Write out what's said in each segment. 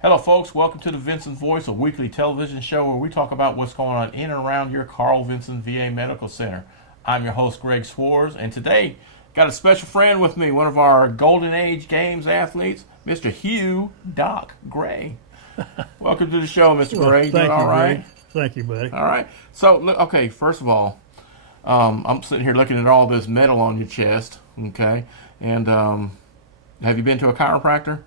Hello, folks. Welcome to the Vinson Voice, a weekly television show where we talk about what's going on in and around your Carl Vinson VA Medical Center. I'm your host, Greg Swartz, and today got a special friend with me, one of our Golden Age Games athletes, Mr. Hugh Doc Gray. Welcome to the show, Mr. Gray. Thank you, all right? Greg. Thank you, buddy. All right. So, look, okay, first of all, I'm sitting here looking at all this metal on your chest, okay? And have you been to a chiropractor?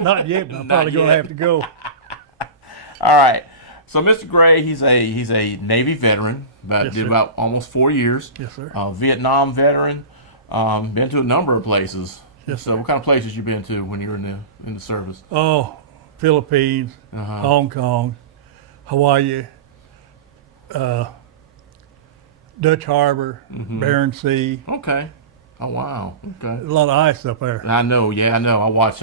Not yet, but I'm probably going to have to go. All right. So, Mr. Gray, he's a Navy veteran, did about almost 4 years. Yes, sir. Vietnam veteran. Been to a number of places. Yes, so, sir. what kind of places you been to when you were in the service? Oh, Philippines, Hong Kong, Hawaii, Dutch Harbor, Barren Sea. Okay. Oh wow. Okay. A lot of ice up there. I know. Yeah, I know. I watch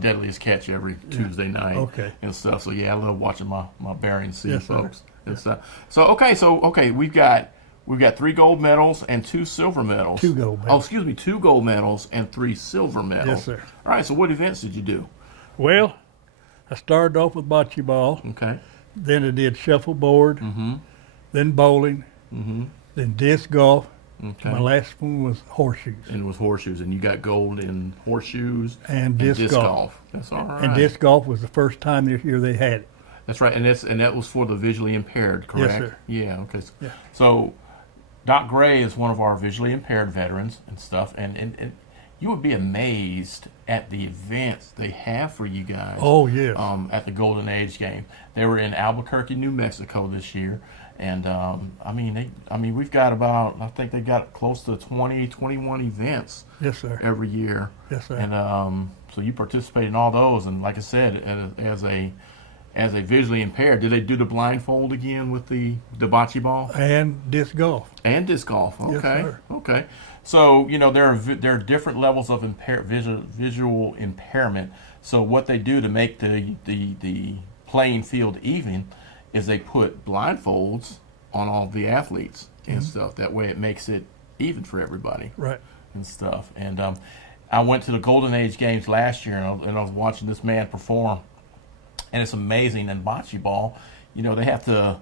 Deadliest Catch every Tuesday night. Okay. And stuff. So yeah, I love watching my Bering Sea Yes, folks sir. and stuff. So okay, we've got 3 gold medals and 2 silver medals. 2 gold medals. Oh, excuse me, 2 gold medals and 3 silver medals. Yes, sir. All right. So what events did you do? Well, I started off with bocce ball. Okay. Then I did shuffleboard. Then bowling. Then disc golf. Okay. My last one was horseshoes. And it was horseshoes, and you got gold in horseshoes And disc golf. That's all right. And disc golf was the first time this year they had it. That's right, and that was for the visually impaired, correct? Yes, sir. Yeah. Okay. Yeah. So, Doc Gray is one of our visually impaired veterans and stuff, and you would be amazed at the events they have for you guys. Oh, yes. At the Golden Age game, they were in Albuquerque, New Mexico this year, and we've got I think they got close to 20, 21 events. Yes, sir. Every year. Yes, sir. And so you participate in all those, and like I said, as a visually impaired, did they do the blindfold again with the bocce ball And disc golf. and disc golf? Okay, Yes, sir. Okay. So there are different levels of visual impairment. So what they do to make the playing field even is they put blindfolds on all the athletes and stuff. That way it makes it even for everybody. Right. And stuff. And I went to the Golden Age games last year, and I was watching this man perform, and it's amazing. In bocce ball, they have to,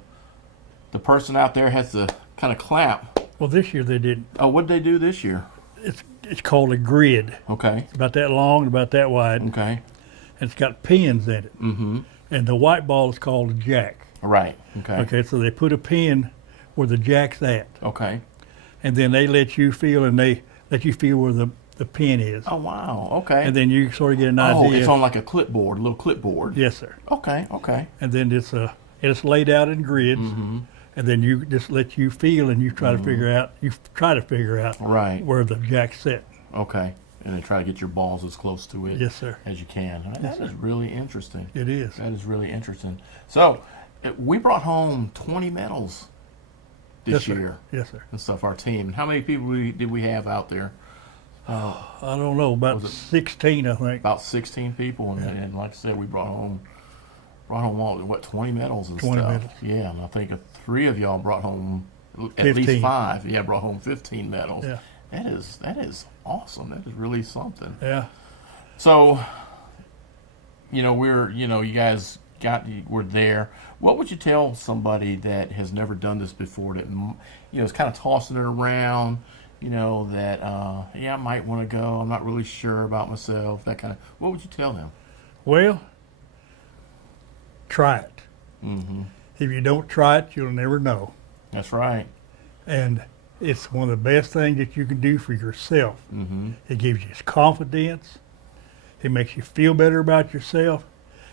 the person out there has to kind of clap. Well, this year they did. Oh, what did they do this year? It's called a grid. Okay. It's about that long and about that wide. Okay. And it's got pins in it. And the white ball is called a jack. Right. Okay. Okay, so they put a pin where the jack's at. Okay. And then they let you feel, and they let you feel where the pin is. Oh, wow. Okay. And then you sort of get an idea. Oh, it's on like a clipboard, a little clipboard. Yes, sir. Okay. Okay. And then it's laid out in grids. And then you just let you feel, and you try to figure out Right. where the jack's set. Okay. And then try to get your balls as close to it Yes, sir. as you can. Yes, That is sir. really interesting. It is. That is really interesting. So, we brought home 20 medals this Yes, sir. year Yes, sir. and stuff, our team. How many people did we have out there? I don't know, about Was it- 16, I think. About 16 people. And like I said, we brought home all, 20 medals and 20 stuff. medals. Yeah, and I think 3 of y'all brought home at 15. least 5. Yeah, brought home 15 medals. Yeah. That is awesome. That is really something. Yeah. So, you guys were there. What would you tell somebody that has never done this before, that is kind of tossing it around, that I might want to go, I'm not really sure about myself, that kind of, what would you tell them? Well, try it. If you don't try it, you'll never know. That's right. And it's one of the best things that you can do for yourself. It gives you confidence. It makes you feel better about yourself.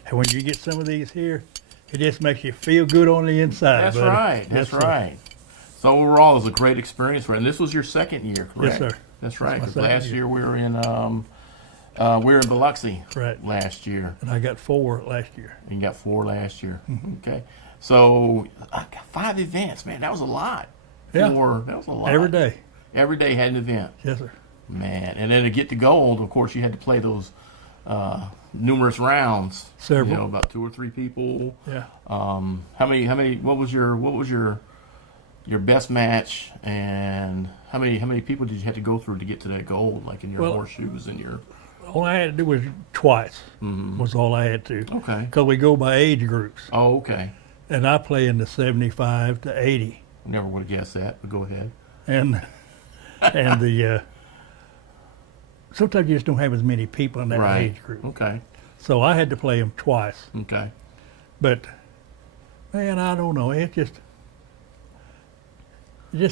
And when you get some of these here, it just makes you feel good on the inside. That's buddy. right. That's right. So overall, it was a great experience for you. And this was your second year, correct? Yes, sir. That's right. my 'Cause second last year. year we were in Biloxi. Right. Last year. And I got 4 last year. And you got 4 last year. Okay. So I got 5 events, man. That was a lot. Yeah. That was a lot. Every day. Every day had an event. Yes, sir. Man. And then to get to gold, of course, you had to play those numerous rounds. Several. About 2 or 3 people. Yeah. How many? What was your best match, and how many people did you have to go through to get to that gold? Like in your horseshoes and your All I had to do was twice. Was all I had to. Okay. Because we go by age groups, Oh, okay. and I play in the 75 to 80, Never would have guessed that, but go ahead. and the sometimes you just don't have as many people in that Right. age group. Okay. So I had to play them twice. Okay. But man, I don't know. It's just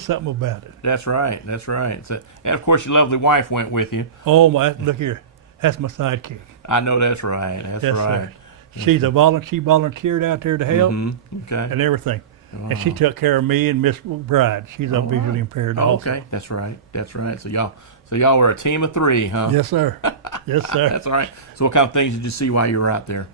something about it. That's right. That's right. So, and of course, your lovely wife went with you. Oh my! Look here, that's my sidekick. I know that's right. That's Yes, right. sir. She's she volunteered out there to help Okay. and everything, and she took care of me and Miss Bride. She's visually impaired Oh, also. okay. That's right. That's right. So y'all were a team of 3, huh? Yes, sir. Yes, sir. That's all right. So what kind of things did you see while you were out there?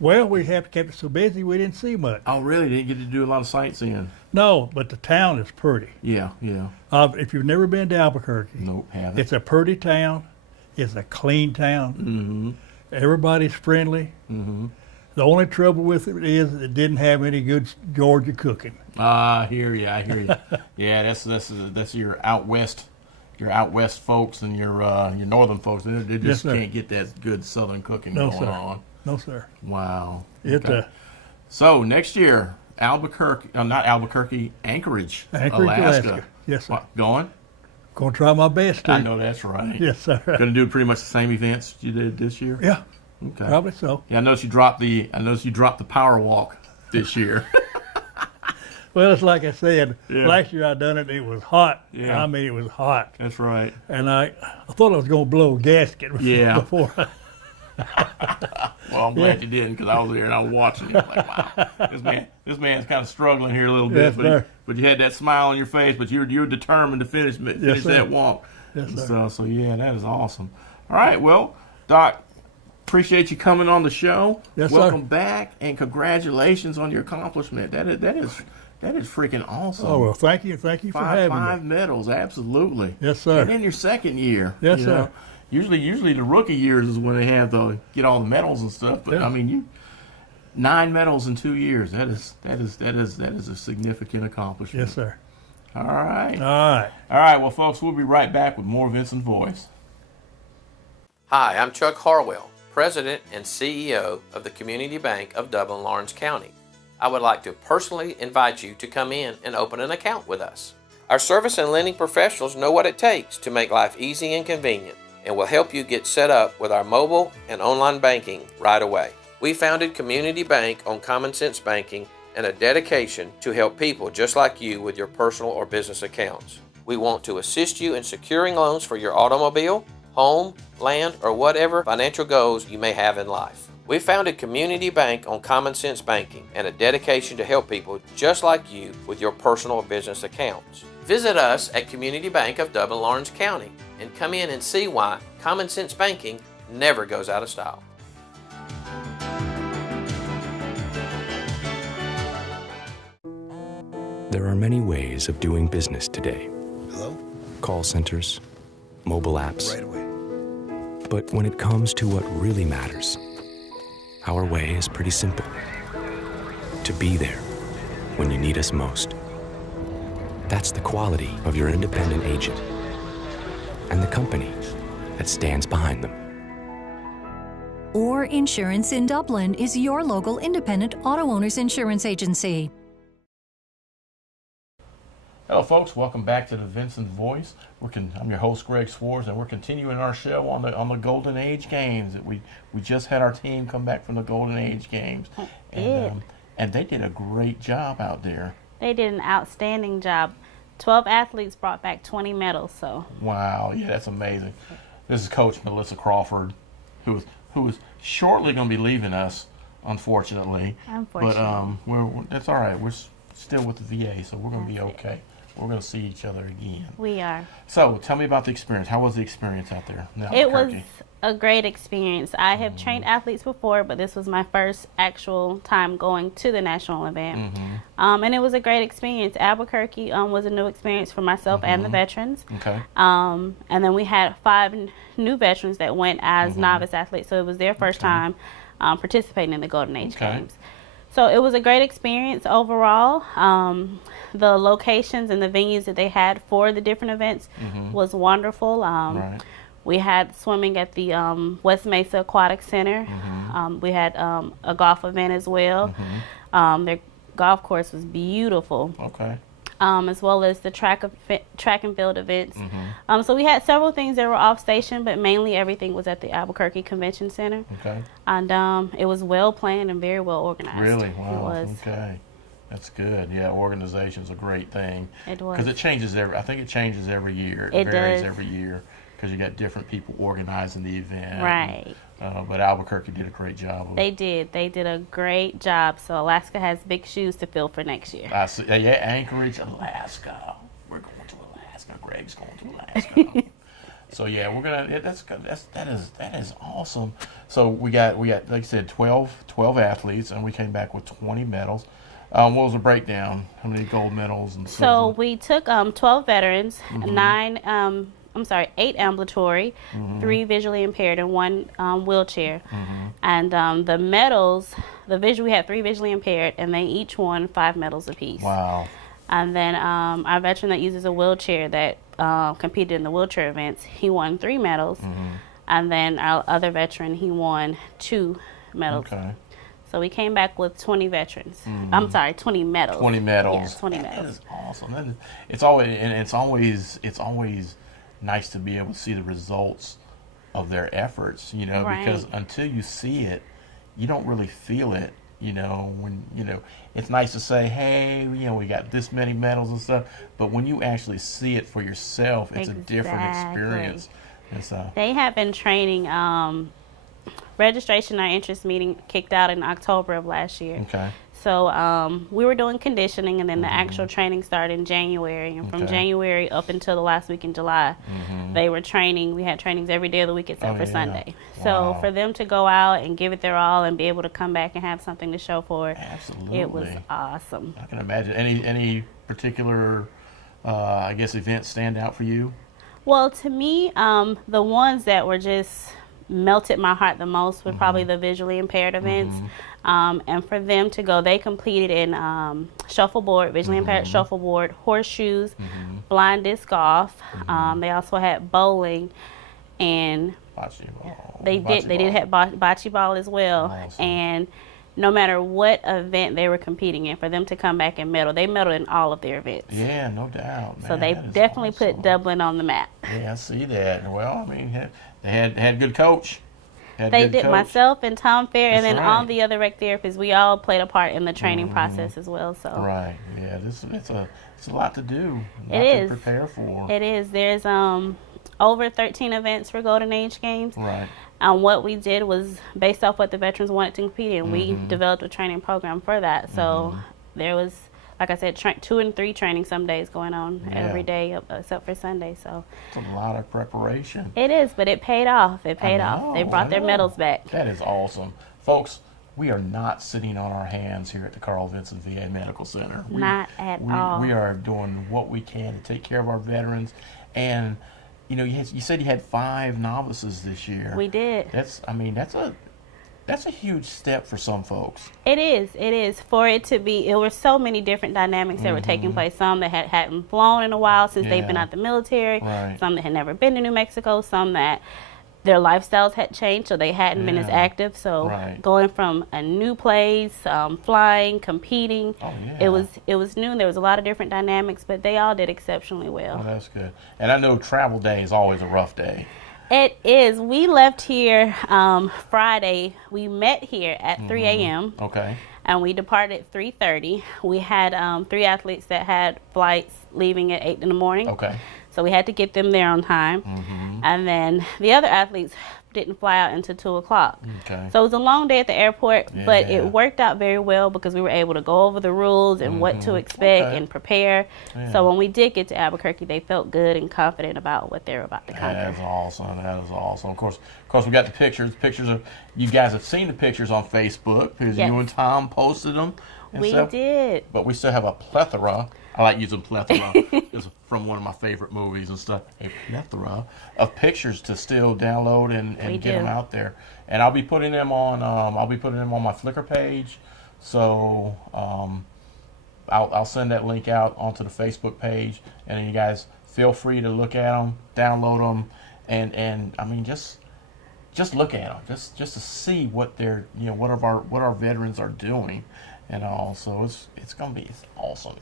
Well, we have kept it so busy we didn't see much. Oh, really? Didn't get to do a lot of sightseeing? No, but the town is pretty. Yeah. Yeah. If you've never been to Albuquerque, Nope. Haven't. it's a pretty town. It's a clean town. Mm-hmm. Everybody's friendly. Mm-hmm. The only trouble with it is it didn't have any good Georgia cooking. I hear you. I hear you. Yeah, that's your out west folks and your northern folks. They just sir. can't get that good southern cooking No, going sir. on. No, sir. Wow. It Okay. So next year, Albuquerque, not Albuquerque, Anchorage, Alaska. Yes, sir. What, going? Gonna try my best to. I know that's right. Yes, sir. Going to do pretty much the same events you did this year. Yeah, Okay. probably so. Yeah, I noticed you dropped the power walk this year. Well, it's like I said, Yeah. last year I done it. It was hot. Yeah. I mean, it was hot, That's right. and I thought I was gonna blow a gasket. Yeah. Before. Well, I'm glad you didn't, because I was there and I was watching you. Like, wow, this man's kind of struggling here a little bit, Yes, sir. but you had that smile on your face, but you were determined to finish sir. that walk. Yes, And sir. So yeah, that is awesome. All right, well, Doc, appreciate you coming on the show. Yes, sir. Welcome back, and congratulations on your accomplishment. That is freaking awesome. Oh well, thank you for having Five me. medals, absolutely. Yes, sir. And in your second year. Yes, you sir. know. Usually the rookie years is when they have get all the medals and stuff. But Yeah. I mean, 9 medals in 2 years. That is a significant accomplishment. Yes, sir. All right. All All right. Well, folks, we'll be right back with more Vinson Voice. Hi, I'm Chuck Harwell, President and CEO of the Community Bank of Dublin-Lawrence County. I would like to personally invite you to come in and open an account with us. Our service and lending professionals know what it takes to make life easy and convenient, and will help you get set up with our mobile and online banking right away. We founded Community Bank on common sense banking and a dedication to help people just like you with your personal or business accounts. We want to assist you in securing loans for your automobile, home, land, or whatever financial goals you may have in life. We founded Community Bank on common sense banking and a dedication to help people just like you with your personal or business accounts. Visit us at Community Bank of Dublin-Lawrence County and come in and see why common sense banking never goes out of style. There are many ways of doing business today. Hello? Call centers, mobile apps. Right away. But when it comes to what really matters, our way is pretty simple. To be there when you need us most. That's the quality of your independent agent and the company that stands behind them. Or Insurance in Dublin is your local independent auto owners insurance agency. Hello, folks. Welcome back to the Vinson Voice. I'm your host, Greg Swartz, and we're continuing our show on the Golden Age Games. We just had our team come back from the Golden Age Games, and they did a great job out there. They did an outstanding job. 12 athletes brought back 20 medals. So Wow, yeah, that's amazing. This is Coach Melissa Crawford, who is shortly going to be leaving us, unfortunately. But that's all right. We're still with the VA, so we're going to be okay. We're going to see each other again. we are. So tell me about the experience. How was the experience out there? in It was Albuquerque? a great experience. I have trained athletes before, but this was my first actual time going to the national event. And it was a great experience. Albuquerque was a new experience for myself and the veterans. Okay. And then we had 5 new veterans that went as novice athletes, so it was their first time participating in the Golden Age Games. So it was a great experience overall. The locations and the venues that they had for the different events was wonderful. Right. We had swimming at the West Mesa Aquatic Center. We had a golf event as well. Their golf course was beautiful. Okay. As well as the track and field events. So we had several things that were off station, but mainly everything was at the Albuquerque Convention Center. Okay. And it was well planned and very well organized. Really? Wow. It was. Okay. That's good. Yeah, organization's a great thing. It was. Because it changes I think it changes every year. It varies does. every year because you got different people organizing the event. Right. But Albuquerque did a great job. They did. They did a great job. So Alaska has big shoes to fill for next year. I see. Yeah, Anchorage, Alaska. We're going to Alaska. Greg's going to Alaska. So yeah, we're gonna. That's good. That is awesome. So we got like I said, 12 athletes, and we came back with 20 medals. What was the breakdown? How many gold medals and silver? So we took 12 veterans, 8 ambulatory, 3 visually impaired, and 1 wheelchair. And the medals, we had 3 visually impaired, and they each won 5 medals apiece. Wow. And then our veteran that uses a wheelchair that competed in the wheelchair events, he won 3 medals. And then our other veteran, he won 2 medals. Okay. So we came back with 20 veterans. I'm sorry, 20 medals. 20 medals. Yes, 20 medals. That is awesome. It's always nice to be able to see the results of their efforts, Right. because until you see it, you don't really feel it, when, it's nice to say, hey, we got this many medals and stuff, but when you actually see it for yourself, it's a different experience. And so they have been training, registration, our interest meeting kicked out in October of last year. Okay. So we were doing conditioning, and then the actual training started in January. And from January up until the last week in July, they were training. We had trainings every day of the week except for Sunday. Wow. So for them to go out and give it their all and be able to come back and have something to show for it, Absolutely. it was awesome. I can imagine. Any particular, events stand out for you? Well, to me, the ones that were just melted my heart the most were probably the visually impaired events. And for them to go, they competed in shuffleboard, visually impaired shuffleboard, horseshoes, blind disc golf. They also had bowling, and they did have bocce ball as well. Awesome. And no matter what event they were competing in, for them to come back and medal, they medaled in all of their events. Yeah, no doubt. So Man, they that is definitely awesome. put Dublin on the map. Yeah, I see that. Well, I mean, they had good coach. They did. Myself and Tom Fair, and That's then all the other rec therapists, we all played a part in the training process as well. So Right. Yeah. It's a lot to do. A lot It is. to prepare for. it is. There's over 13 events for Golden Age Games. Right. And what we did was based off what the veterans wanted to compete in. We developed a training program for that. So there was, like I said, 2 and 3 training some days going on every day except for Sunday. So It's a lot of preparation. it is, but it paid off. It paid off. They brought their medals back. That is awesome, folks. We are not sitting on our hands here at the Carl Vinson VA Medical Center. Not at all. We are doing what we can to take care of our veterans. And, you said you had 5 novices this year. We did. That's a huge step for some folks. It is. For it to be, it were so many different dynamics that were taking place. Some that hadn't flown in a while since they've been out the military. Right. Some that had never been to New Mexico. Some that their lifestyles had changed, so they hadn't been as active. So going from a new place, flying, competing, it was new. And there was a lot of different dynamics, but they all did exceptionally well. Well, that's good. And I know travel day is always a rough day. It is. We left here Friday. We met here at 3 a.m. Okay. And we departed at 3:30. We had 3 athletes that had flights leaving at 8 in the morning. Okay. So we had to get them there on time. And then the other athletes didn't fly out until 2 o'clock. Okay. So it was a long day at the airport, but it worked out very well because we were able to go over the rules and what to expect and prepare. Yeah. So when we did get to Albuquerque, they felt good and confident about what they were about to conquer. That is awesome. Of course, we got the pictures. Pictures of you guys have seen the pictures on Facebook because you and Tom posted them. We did. But we still have a plethora. I like using plethora. It's from one of my favorite movies and stuff. A plethora of pictures to still download and get them out there. And I'll be putting them on. My Flickr page. So I'll send that link out onto the Facebook page, and then you guys feel free to look at them, download them, and I mean just look at them, just to see what they're, what our veterans are doing, and all. So it's gonna be awesome.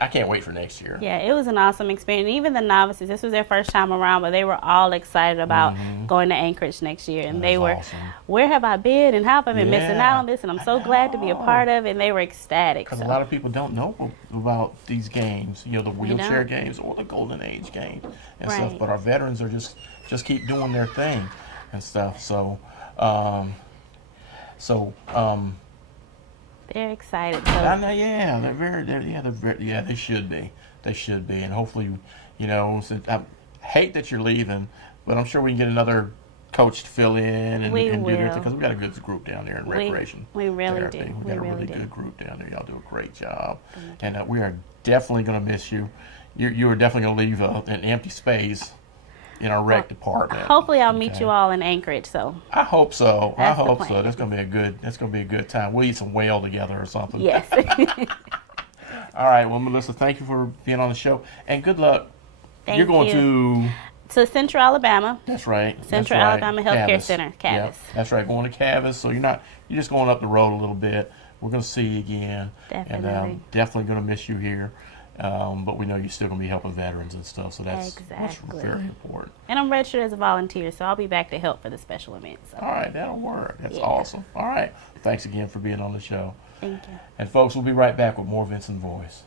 I can't wait for next year. Yeah, it was an awesome experience. Even the novices, this was their first time around, but they were all excited about going to Anchorage next year. And they were, awesome. Where have I been and how have I been missing out on this? And I'm so glad to be a part of it. And they were ecstatic. Because a lot of people don't know about these games, the wheelchair games or the Golden Age games and stuff. But our veterans are just keep doing their thing and stuff. So, they're excited. So. I know, they should be. They should be. And hopefully, I hate that you're leaving, but I'm sure we can get another coach to fill in and do their thing, because we got a good group down there in recreation. We really therapy. do. We got a really good group down there. Y'all do a great job. And we are definitely going to miss you. You are definitely going to leave an empty space in our rec department. Hopefully I'll meet you all in Anchorage. So I hope so. I hope so. That's gonna be a good time. We'll eat some whale together or something. Yes. All right. Well, Melissa, thank you for being on the show, and good luck. Thank You're going to Central Alabama. That's right. Central Alabama Healthcare Center, Cavis. Yep, that's right. Going to Cavis. So you're just going up the road a little bit. We're gonna see you again. Definitely. And definitely gonna miss you here. But we know you're still going to be helping veterans and stuff, so that's very important. And I'm registered as a volunteer, so I'll be back to help for the special events. So. All right, that'll work. That's awesome. All right. Thanks again for being on the show. Thank you. And folks, we'll be right back with more Vinson Voice.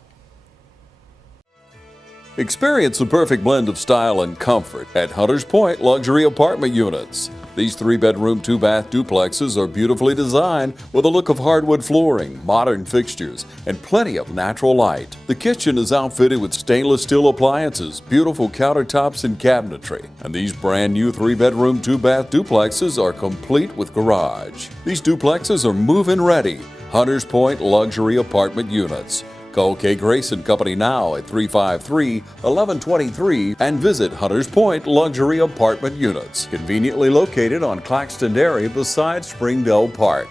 Experience the perfect blend of style and comfort at Hunters Point Luxury Apartment Units. These 3-bedroom, 2-bath duplexes are beautifully designed with a look of hardwood flooring, modern fixtures, and plenty of natural light. The kitchen is outfitted with stainless steel appliances, beautiful countertops, and cabinetry. And these brand new 3-bedroom, 2-bath duplexes are complete with garage. These duplexes are move-in ready. Hunters Point Luxury Apartment Units. Call Kay Grace & Company now at 353-1123 and visit Hunters Point Luxury Apartment Units, conveniently located on Claxton Dairy beside Springdale Park.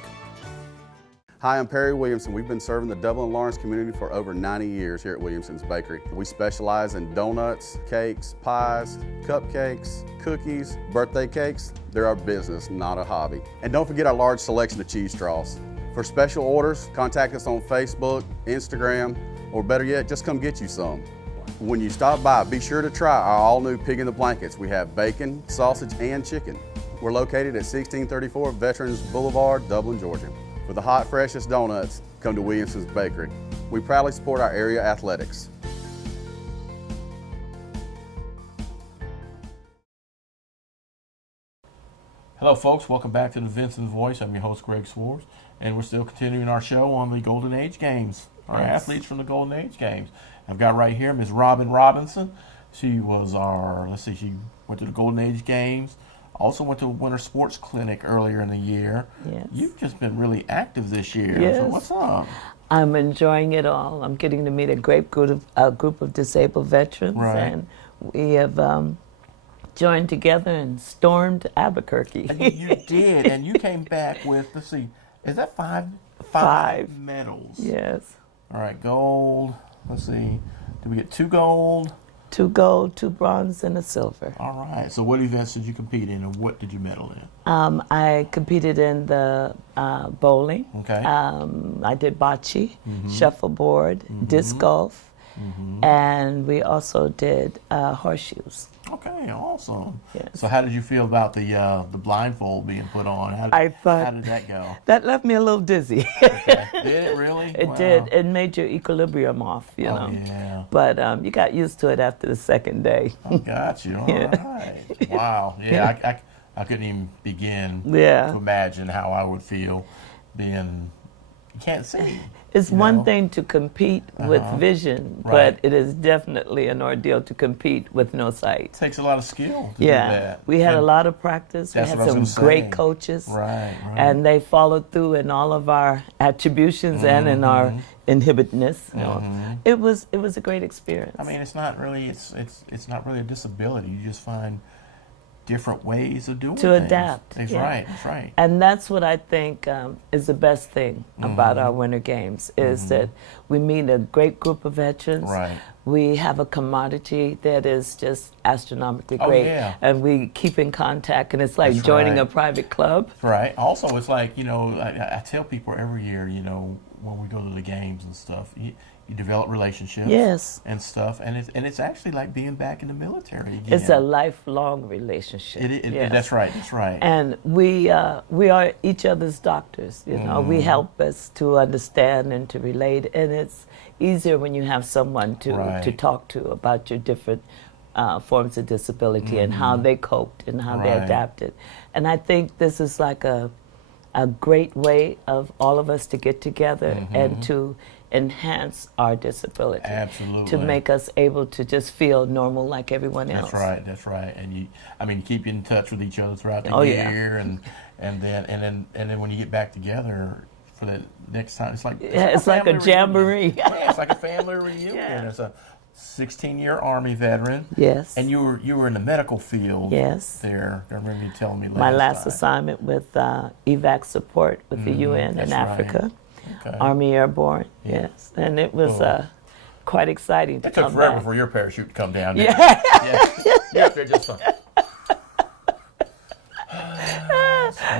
Hi, I'm Perry Williamson. We've been serving the Dublin Lawrence community for over 90 years here at Williamson's Bakery. We specialize in donuts, cakes, pies, cupcakes, cookies, birthday cakes. They're our business, not a hobby. And don't forget our large selection of cheese straws. For special orders, contact us on Facebook, Instagram, or better yet, just come get you some. When you stop by, be sure to try our all-new Pig in the Blankets. We have bacon, sausage, and chicken. We're located at 1634 Veterans Boulevard, Dublin, Georgia. For the hot, freshest donuts, come to Williamson's Bakery. We proudly support our area athletics. Hello, folks. Welcome back to the Vinson Voice. I'm your host, Greg Swartz, and we're still continuing our show on the Golden Age Games, our athletes from the Golden Age Games. I've got right here Ms. Robin Robinson. She was she went to the Golden Age Games, also went to Winter Sports Clinic earlier in the year. Yes. You've just been really active this year. Yes. So what's up? I'm enjoying it all. I'm getting to meet a great group of disabled veterans, and we have joined together and stormed Albuquerque. And you did, and you came back with, let's see, is that five medals? Yes. All right, gold. Let's see, did we get 2 gold? 2 gold, 2 bronze, and a silver. All right, so what events did you compete in, and what did you medal in? I competed in the bowling. Okay. I did bocce, shuffleboard, disc golf, and we also did horseshoes. Okay, awesome. Yes. So how did you feel about the blindfold being put on? How did that go? That left me a little dizzy. Okay. Did it really? It did. It made your equilibrium off, you know. Yeah. But you got used to it after the second day. I got you. All right. Wow. Yeah, I couldn't even begin to imagine how I would feel being, you can't see. It's one thing to compete with vision, but it is definitely an ordeal to compete with no sight. It takes a lot of skill to do that. We had a lot of practice. We had some great coaches. Right. And they followed through in all of our attributions and in our inhibitedness. You know. It was a great experience. I mean, it's not really a disability. You just find different ways of doing to adapt. That's right. That's right. And that's what I think is the best thing about our Winter Games is that we meet a great group of veterans. Right. We have a commodity that is just astronomically great. Yeah. And we keep in contact, and it's like That's joining right. a private club. Right. Also, it's like, I tell people every year, when we go to the games and stuff, you develop relationships. Yes. And stuff, and it's actually like being back in the military again. It's a lifelong relationship. Yes. That's right. That's right. And we are each other's doctors. We help us to understand and to relate, and it's easier when you have someone to talk to about your different forms of disability and how they coped and how they adapted. And I think this is like a great way of all of us to get together and to enhance our disability. Absolutely. To make us able to just feel normal like everyone else. That's right. And you keep in touch with each other throughout the year, and then when you get back together for the next time, it's like a jamboree. Yeah, it's like a family reunion. Yeah. It's a 16-year Army veteran. Yes. And you were in the medical field. Yes. There. I remember you telling me My last time. assignment with evac support with the UN in Africa. Right. Okay. Army Airborne, yes. And it was quite exciting to It took come forever back. for your parachute to come down. Yeah. You're up there just come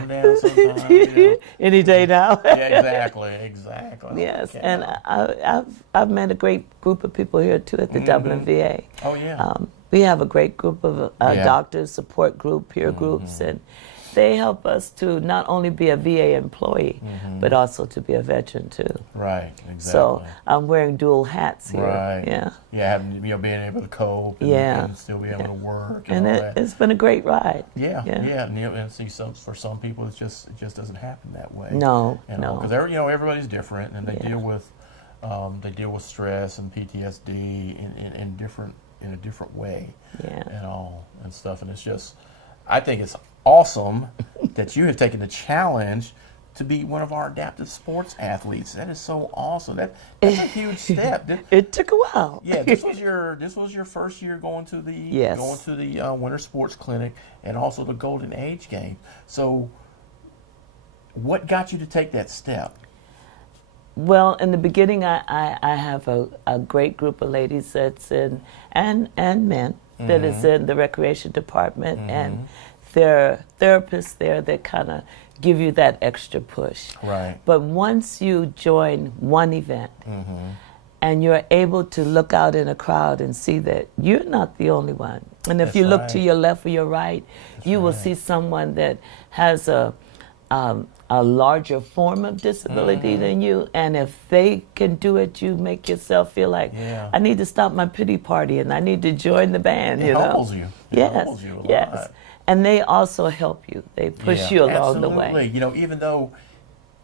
down sometime. Any day now. Yeah, exactly. Yes, and I've met a great group of people here too at the Dublin VA. Oh yeah. We have a great group of doctors, support group, peer groups, and they help us to not only be a VA employee, but also to be a veteran too. Right, exactly. So I'm wearing dual hats here. Right. Yeah. Yeah, having, being able to cope and, and still be able to work. And all that. it's been a great ride. Yeah. And see, for some people, it just doesn't happen that way. No. Because everybody's different, and they deal with stress and PTSD in a different way. Yeah. And stuff, and it's just, I think it's awesome that you have taken the challenge to be one of our adaptive sports athletes. That is so awesome. That's a huge step. It took a while. Yeah, this was your first year going to the Winter Sports Clinic and also the Golden Age game. So, what got you to take that step? Well, in the beginning, I have a great group of ladies that's in and men that is in the recreation department, and there are therapists there that kind of give you that extra push. Right. But once you join one event and you're able to look out in a crowd and see that you're not the only one, and if you look to your left or your right, you will see someone that has a larger form of disability than you, and if they can do it, you make yourself feel like, I need to stop my pity party and I need to join the band. It humbles you. It humbles you a lot. And they also help you. They push you along the way. Even though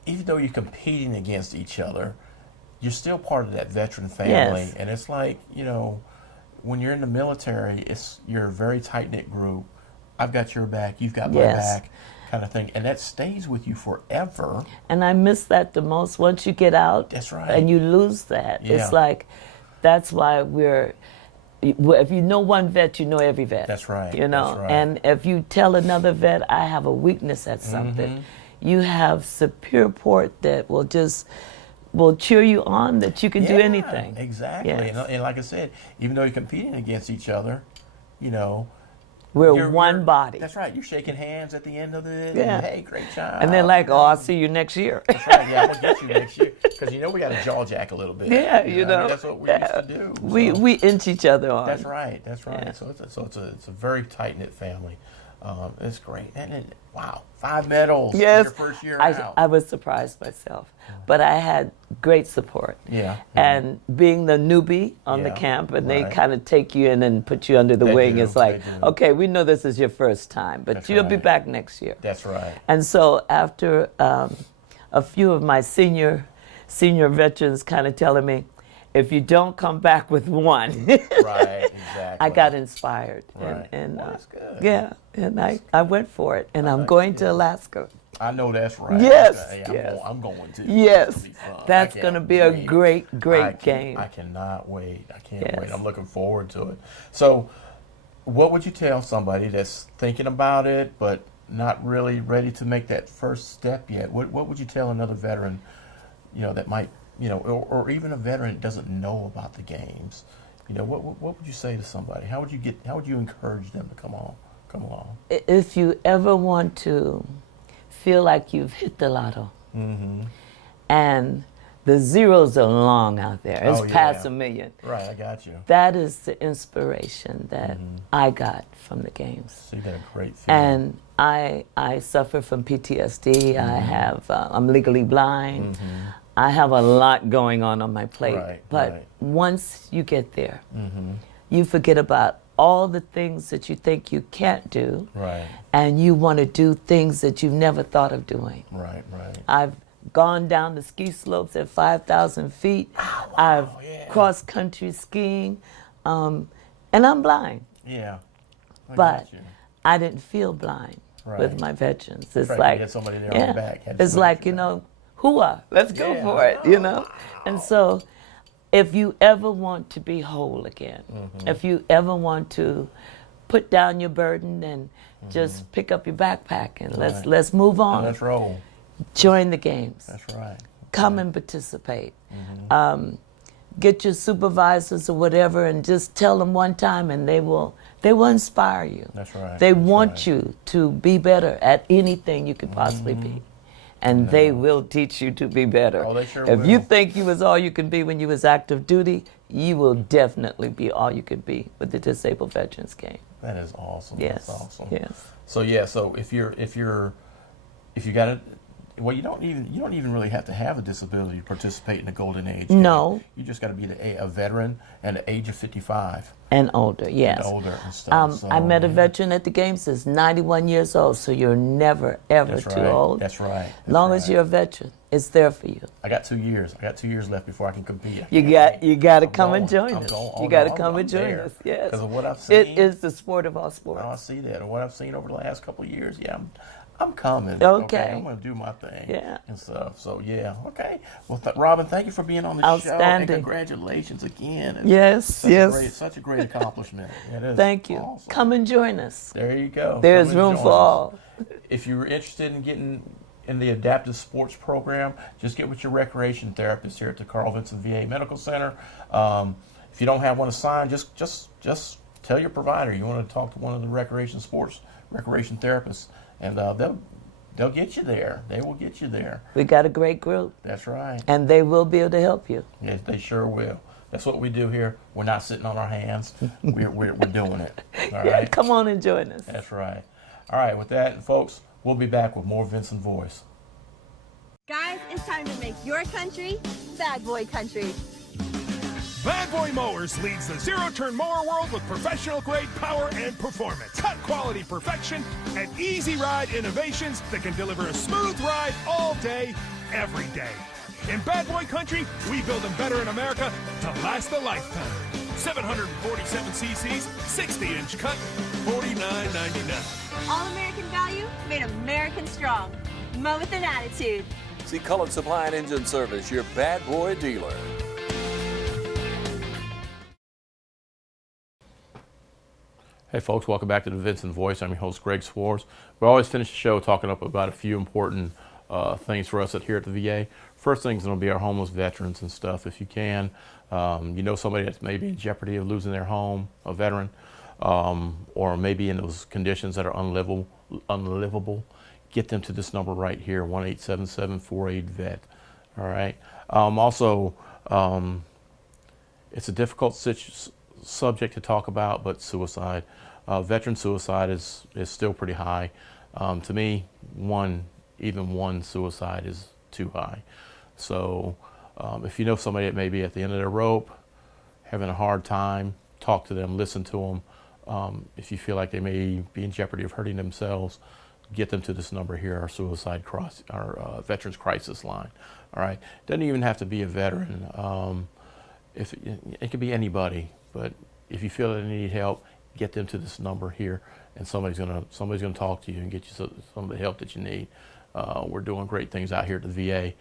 you're competing against each other, you're still part of that veteran family. Yes. And it's like, when you're in the military, you're a very tight-knit group. I've got your back, you've got my back, kind of thing. And that stays with you forever. And I miss that the most. Once you get out and you lose that, it's like, that's why if you know one vet, you know every vet. That's right. That's right. And if you tell another vet, I have a weakness at something, you have support that will cheer you on that you can do anything. Exactly. Yes. And like I said, even though you're competing against each other, we're one body. That's right. You're shaking hands at the end of it. Yeah. And, hey, great job. And they're like, I'll see you next year. That's right. Yeah, I'm going to get you next year. Because, we got to jaw jack a little bit. Yeah, I mean, that's what we used to do. We inch each other on. That's right. Yeah. So it's a very tight-knit family. It's great. And then, wow, 5 medals in your first year out. I was surprised myself. But I had great support. Yeah. And being the newbie on the camp, and they kind of take you in and put you under the wing. It's like, okay, we know this is your first time, but you'll be back next year. That's right. And so after a few of my senior veterans kind of telling me, if you don't come back with one, right, exactly. I got inspired. Right. And that's good. Yeah, and I went for it, and I'm going to Alaska. I know that's right. Yes, I'm going to. Yes, that's going to be a great game. I cannot wait. I can't wait. I'm looking forward to it. So, what would you tell somebody that's thinking about it but not really ready to make that first step yet? What would you tell another veteran, that might, or even a veteran that doesn't know about the games, what would you say to somebody? How would you encourage them to come along? If you ever want to feel like you've hit the lotto, and the zeros are long out there, it's past 1 million. Right, I got you. That is the inspiration that I got from the games. So you got a great feeling. And I suffer from PTSD. I have I'm legally blind. I have a lot going on my plate. But once you get there, you forget about all the things that you think you can't do, and you want to do things that you've never thought of doing. I've gone down the ski slopes at 5,000 feet. Oh, wow, I've cross-country skiing, and I'm blind. Yeah, but I didn't feel blind with my veterans. It's like, you had somebody there on your back. It's like, hooah, let's go for it, And so if you ever want to be whole again, if you ever want to put down your burden and just pick up your backpack and let's move on. Let's roll. Join the games. That's right. Come and participate. Get your supervisors or whatever and just tell them one time and they will inspire you. That's right. They want you to be better at anything you could possibly be. And they will teach you to be better. Oh, they sure if will. you think you was all you could be when you was active duty, you will definitely be all you could be with the Disabled Veterans Game. That is awesome. Yes. That's awesome. Yes. So if you got it, well, you don't even really have to have a disability to participate in the Golden Age. No. You just got to be a veteran and the age of 55. And older, yes. And older and stuff. I met a veteran at the games that's 91 years old, so you're never, ever too old. That's right. As long as you're a veteran, it's there for you. I got 2 years. I got 2 years left before I can compete. You got to come and join us. You got to come and join us. Yes. Because of what I've seen. It is the sport of all sports. Oh, I see that. And what I've seen over the last couple of years, I'm coming. Okay. I'm going to do my thing. Yeah. And stuff. So, okay. Well, Robin, thank you for being on the show. And congratulations again. Yes. Such a great accomplishment. It is. Thank you. Awesome. Come and join us. There you go. There's room for all. If you're interested in getting in the adaptive sports program, just get with your recreation therapist here at the Carl Vinson VA Medical Center. If you don't have one assigned, just tell your provider you want to talk to one of the recreation therapists. And they'll get you there. They will get you there. We got a great group. That's right. And they will be able to help you. Yes, they sure will. That's what we do here. We're not sitting on our hands. We're doing it. All right? Come on and join us. That's right. All right, with that, folks, we'll be back with more Vinson Voice. Guys, it's time to make your country bad boy country. Bad Boy Mowers leads the zero-turn mower world with professional-grade power and performance, cut-quality perfection, and easy-ride innovations that can deliver a smooth ride all day, every day. In Bad Boy Country, we build them better in America to last a lifetime. 747 cc's, 60-inch cut, $49.99. All-American value, made American strong. Mow with an attitude. See Cullen Supply and Engine Service, your Bad Boy dealer. Hey folks, welcome back to the Vinson Voice. I'm your host, Greg Swartz. We always finish the show talking about a few important things for us here at the VA. First thing is going to be our homeless veterans and stuff. If you can, somebody that's maybe in jeopardy of losing their home, a veteran, or maybe in those conditions that are unlivable, get them to this number right here, 1-877-48-VET. All right. It's a difficult subject to talk about, but suicide. Veteran suicide is still pretty high. To me, even one suicide is too high. So if you know somebody that may be at the end of their rope, having a hard time, talk to them, listen to them. If you feel like they may be in jeopardy of hurting themselves, get them to this number here, our Veterans Crisis Line. All right, doesn't even have to be a veteran. If it could be anybody, but if you feel that they need help, get them to this number here, and somebody's gonna talk to you and get you some of the help that you need. We're doing great things out here at the VA,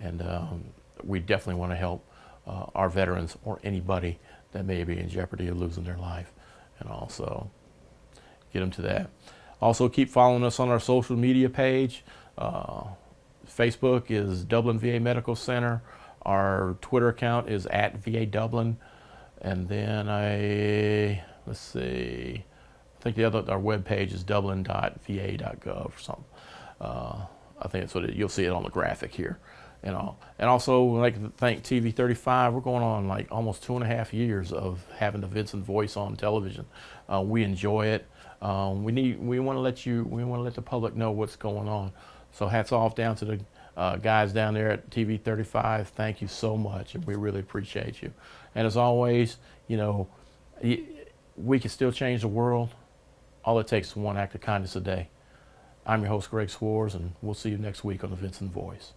and we definitely want to help our veterans or anybody that may be in jeopardy of losing their life, and also get them to that. Also, keep following us on our social media page. Facebook is Dublin VA Medical Center. Our Twitter account is @VA Dublin. And then let's see, I think our web page is dublin.va.gov or something. I think that's what you'll see it on the graphic here. And also, I'd like to thank TV 35. We're going on like almost 2.5 years of having the Vinson voice on television. We enjoy it. We want to let the public know what's going on. So hats off down to the guys down there at TV 35. Thank you so much, and we really appreciate you. And as always, we can still change the world. All it takes is one act of kindness a day. I'm your host, Greg Swartz, and we'll see you next week on the Vinson Voice.